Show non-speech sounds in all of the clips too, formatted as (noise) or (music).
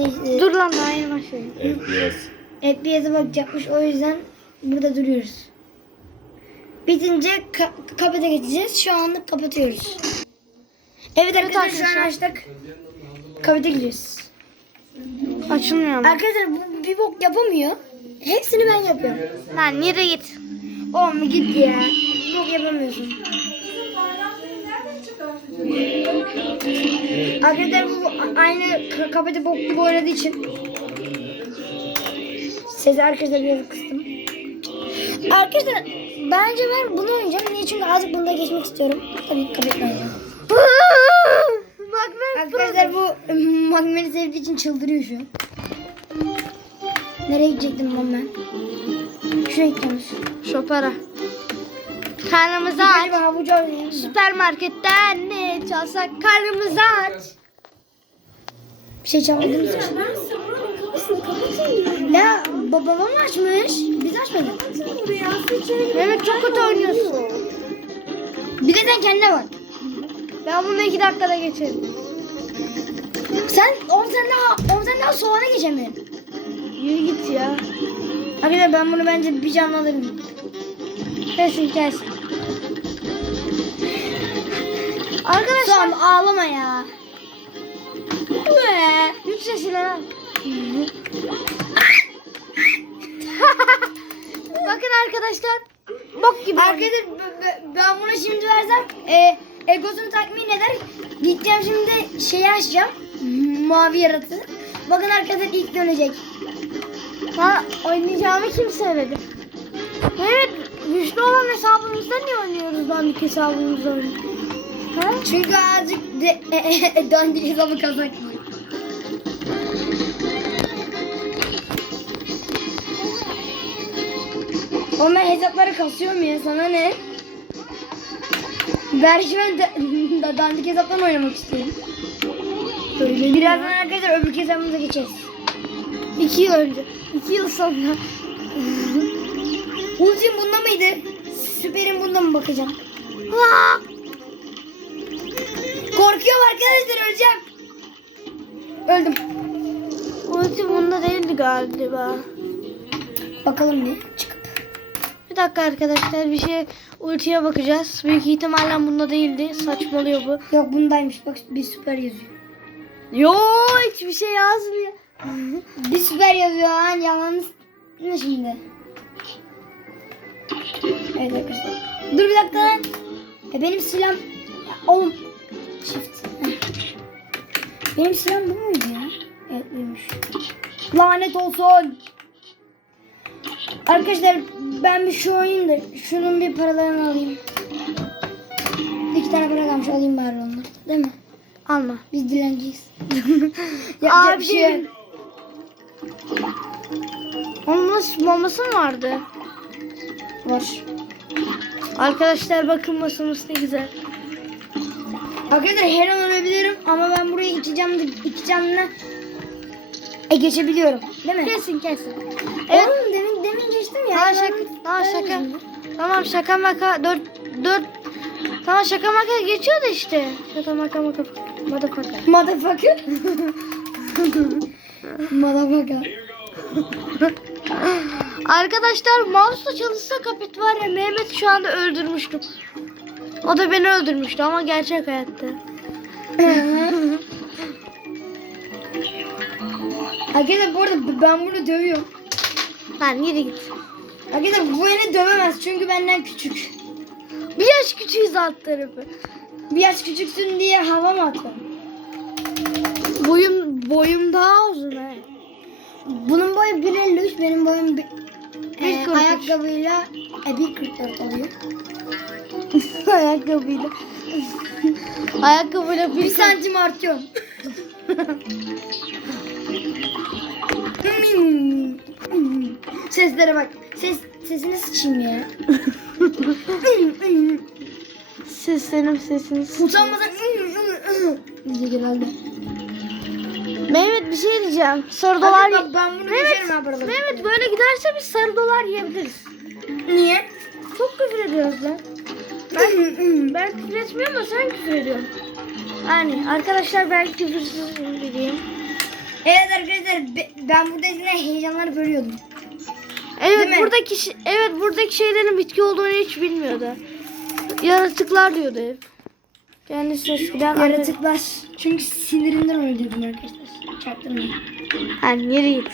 Neyse. Dur lan daha yeni başlayayım. FPS. FPS'e bakacakmış. O yüzden burada duruyoruz. Bitince ka- kapıda geçeceğiz. Şu anlık kapatıyoruz. Evet arkadaşlar şu an açtık. Kapıda gidiyoruz. Açılmıyor ama. Arkadaşlar bu bir bok yapamıyor. Hepsini ben yapıyorum. Lan yere git. Oğlum git ya. Bok yapamıyorsun. Arkadaşlar bu aynı ka- kapıda bok gibi oynadığı için. Sesi arkadaşlar biraz kıstım. Arkadaşlar bence ben bunu oynayacağım. Niye? Çünkü azıcık bunda geçmek istiyorum. Tabii kapatmayacağım. (laughs) Bak ben Arkadaşlar bu (laughs) Magmen'i sevdiği için çıldırıyor şu an. Nereye gidecektim lan ben? Şuraya gideceğim. Şopara. Acaba aç. da. Süpermarketten çalsak karnımızı aç. Bir şey çalmadın mı? Ya babam mı açmış? Biz açmadık. Mehmet çok kötü oynuyorsun. Bir de sen kendine bak. Ben bunu iki dakikada geçerim. Sen 10 sene daha 10 sene daha soğana geçemiyorsun. Yürü git ya. Arkadaşlar ben bunu bence bir canlı alırım. Kesin Arkadaşlar. Soğan ağlama ya. Ne? Yük sesini lan. Bakın arkadaşlar. Bok gibi. Arkadaşlar ben bunu şimdi versem e, egosunu tatmin eder. Gideceğim şimdi şeyi açacağım. Mavi yaratığı. Bakın arkadaşlar ilk dönecek. Ha, oynayacağımı kim söyledi? Evet, güçlü olan hesabımızda niye oynuyoruz dandik hesabımızda oynuyoruz? Ha? Çünkü azıcık de, (laughs) dandik hesabı kazak. Oğlum ben hesapları kasıyorum ya sana ne? Belki ben de, (laughs) da dandik hesaptan oynamak istiyorum. Öyle Birazdan arkadaşlar öbür hesabımıza geçeceğiz. İki yıl önce. İki yıl sonra. (laughs) Ultim bunda mıydı? Süperin bunda mı bakacağım? Aa! Korkuyorum arkadaşlar öleceğim. Öldüm. Ulti bunda değildi galiba. Bakalım bir çıkıp. Bir dakika arkadaşlar bir şey ultiye bakacağız. Büyük ihtimalle bunda değildi. Saçmalıyor bu. Yok bundaymış bak bir süper yazıyor. Yo hiçbir şey yazmıyor. (laughs) Bir süper yazıyor lan yalan ne şimdi? Evet arkadaşlar. Dur bir dakika lan. E benim silahım... Oğlum. Heh. Benim silahım bu muydu ya? Evet buymuş. Lanet olsun. Arkadaşlar ben bir şu oynayayım da şunun bir paralarını alayım. İki tane para kalmış alayım bari onları. Değil mi? Alma. Biz dilenciyiz. (laughs) Yapacak Abi bir şey yok. Onun nasıl bombası mı vardı? Var. Arkadaşlar bakın masamız ne güzel. Arkadaşlar her an ölebilirim ama ben buraya iki canlı iki canlı e geçebiliyorum. Değil mi? Kesin kesin. Evet. Oğlum demin demin geçtim ya. Daha şaka, daha şaka. Tamam şaka maka dört dört. Tamam şaka maka geçiyor da işte. Şaka maka maka. Motherfucker. Motherfucker. Motherfucker. Arkadaşlar mouse'la çalışsa kapit var ya Mehmet şu anda öldürmüştüm. O da beni öldürmüştü ama gerçek hayatta. (laughs) Arkadaşlar bu arada ben bunu dövüyorum. Lan yürü git. Arkadaşlar bu beni dövemez çünkü benden küçük. Bir yaş küçüğüz alt tarafı. Bir yaş küçüksün diye hava mı attım? Boyum boyum daha uzun he. Bunun boyu 1.53 benim boyum bir, e, 1.43. ayakkabıyla e, 1.44 oluyor. (laughs) Ayakkabıyla. Ayakkabıyla Bir bir santim artıyorum. Seslere bak. Ses sesini sıçayım ya. Seslerim sesiniz. Utanmadan diye genelde. Mehmet bir şey diyeceğim. Sarı dolar bak ben bunu Mehmet, geçerim ha. Mehmet böyle giderse biz sarı dolar yiyebiliriz. Niye? Çok küfür ediyoruz lan. Ben, ben küfür etmiyorum ama sen küfür ediyorsun. Yani arkadaşlar ben küfürsüz gideyim. Evet arkadaşlar be- ben burada eskiden heyecanları bölüyordum. Evet Değil mi? buradaki şi- evet buradaki şeylerin bitki olduğunu hiç bilmiyordu. Yaratıklar diyordu hep. Kendisi eskiden Yaratıklar. Çünkü sinirimden oynuyordum arkadaşlar. Çaktırmayın. Ha nereye git?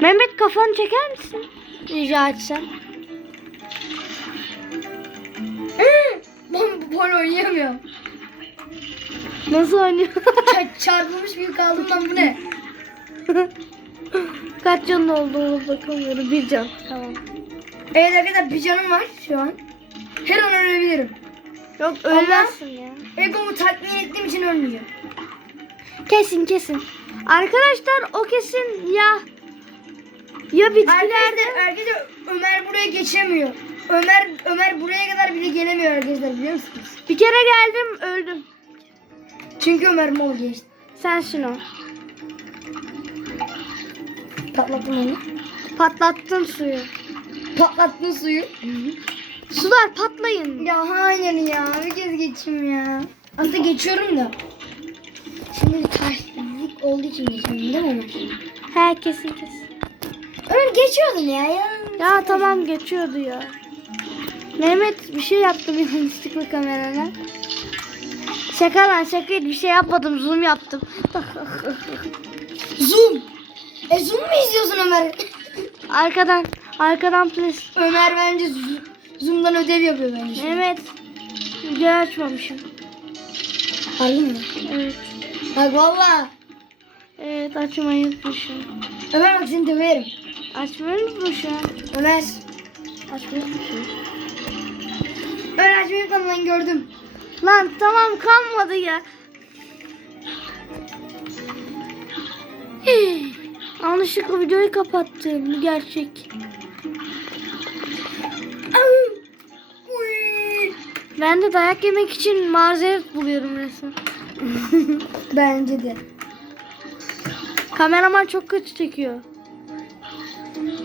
Mehmet kafanı çeker misin? Rica etsem. Polo oynayamıyorum. Nasıl oynuyor? Ç- çarpılmış gibi kaldım ben bu ne? (laughs) Kaç canın olduğunu bakamıyorum. Bir can. Tamam. Evet arkadaşlar bir canım var şu an. Her an ölebilirim. Yok ölmezsin ya. Egomu tatmin ettiğim için ölmeyeceğim. Kesin kesin. Arkadaşlar o kesin ya. Ya bitkilerde. Arkadaşlar, arkadaşlar Ömer buraya geçemiyor. Ömer Ömer buraya kadar bile gelemiyor arkadaşlar biliyor musunuz? Bir kere geldim öldüm. Çünkü Ömer mol geçti. Sensin o. Patlattım onu. Patlattın suyu. Patlattın suyu. Sular patlayın. Ya hayır ya bir kez geçeyim ya. Aslında geçiyorum da. Şimdi terslik olduğu için geçiyorum değil mi Ömer? He kesin kesin. Ömer geçiyordum ya. ya. Ya tamam geçiyordu ya. Mehmet bir şey yaptım yanlışlıkla kamerana. Şaka lan şaka değil, bir şey yapmadım zoom yaptım. (laughs) Zoom. E zoom mu izliyorsun Ömer? (laughs) arkadan arkadan please. Ömer bence zo- zoom'dan ödev yapıyor bence. Mehmet video açmamışım. Harbi mi? Evet. Bak valla. Evet açmayı unutmuşum. Ömer bak seni döverim. Açmayı unutmuşum. Ömer. Ömer açmayı unutmadım lan gördüm. Lan tamam kalmadı ya. Hii, Yanlışlıkla videoyu kapattım. Bu gerçek. Ben de dayak yemek için mazeret buluyorum resmen. (laughs) Bence de. Kameraman çok kötü çekiyor.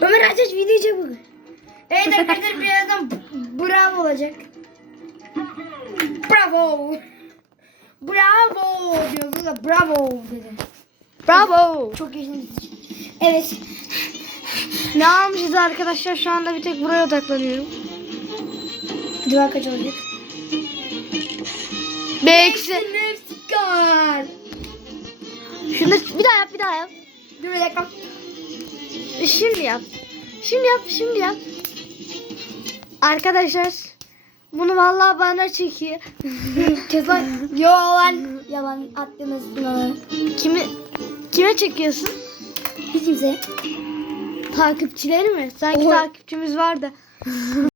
Ömer aç video bugün. Evet arkadaşlar birazdan bravo olacak. Bravo. Bravo diyordu da bravo dedi. Bravo. Çok yaşlı. Evet. Ne almışız arkadaşlar? Şu anda bir tek buraya odaklanıyorum. Acaba kaç olacak? Beksi. Mexican. Şunu bir daha yap, bir daha yap. Dur bir dakika. Şimdi yap. Şimdi yap, şimdi yap. Arkadaşlar bunu vallahi bana çekiyor. Kesin yalan. Yalan attınız bunu. Kimi kime çekiyorsun? Hiç kimse. Takipçileri mi? Sanki Oha. takipçimiz var da.